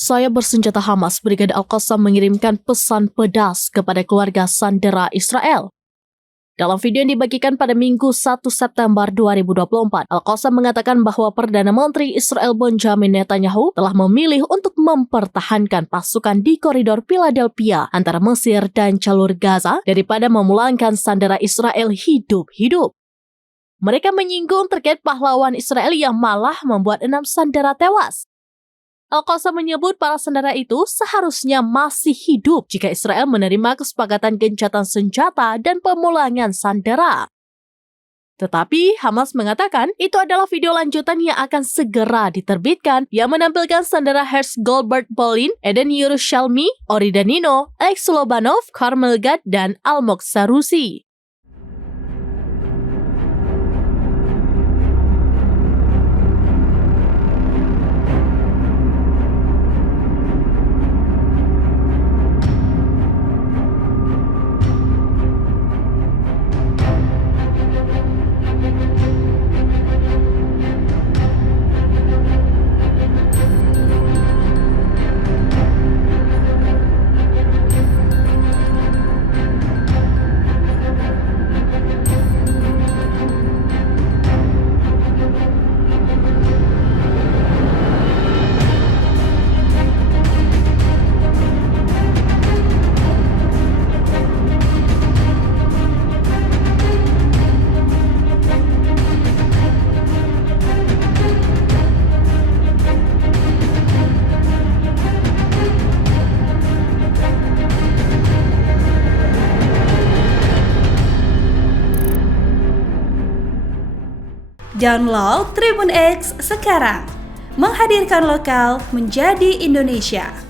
Sayap bersenjata Hamas Brigade Al-Qassam mengirimkan pesan pedas kepada keluarga sandera Israel. Dalam video yang dibagikan pada Minggu 1 September 2024, Al-Qassam mengatakan bahwa Perdana Menteri Israel Benjamin Netanyahu telah memilih untuk mempertahankan pasukan di koridor Philadelphia antara Mesir dan jalur Gaza daripada memulangkan sandera Israel hidup-hidup. Mereka menyinggung terkait pahlawan Israel yang malah membuat 6 sandera tewas. Al-Qassam menyebut para sandera itu seharusnya masih hidup jika Israel menerima kesepakatan gencatan senjata dan pemulangan sandera. Tetapi Hamas mengatakan itu adalah video lanjutan yang akan segera diterbitkan yang menampilkan sandera Herz Goldberg Polin, Eden Yerushalmi, Ori Danino, Alex Lobanov, Carmel Gad, dan Almog Sarusi. Download Tribun X sekarang, menghadirkan lokal menjadi Indonesia.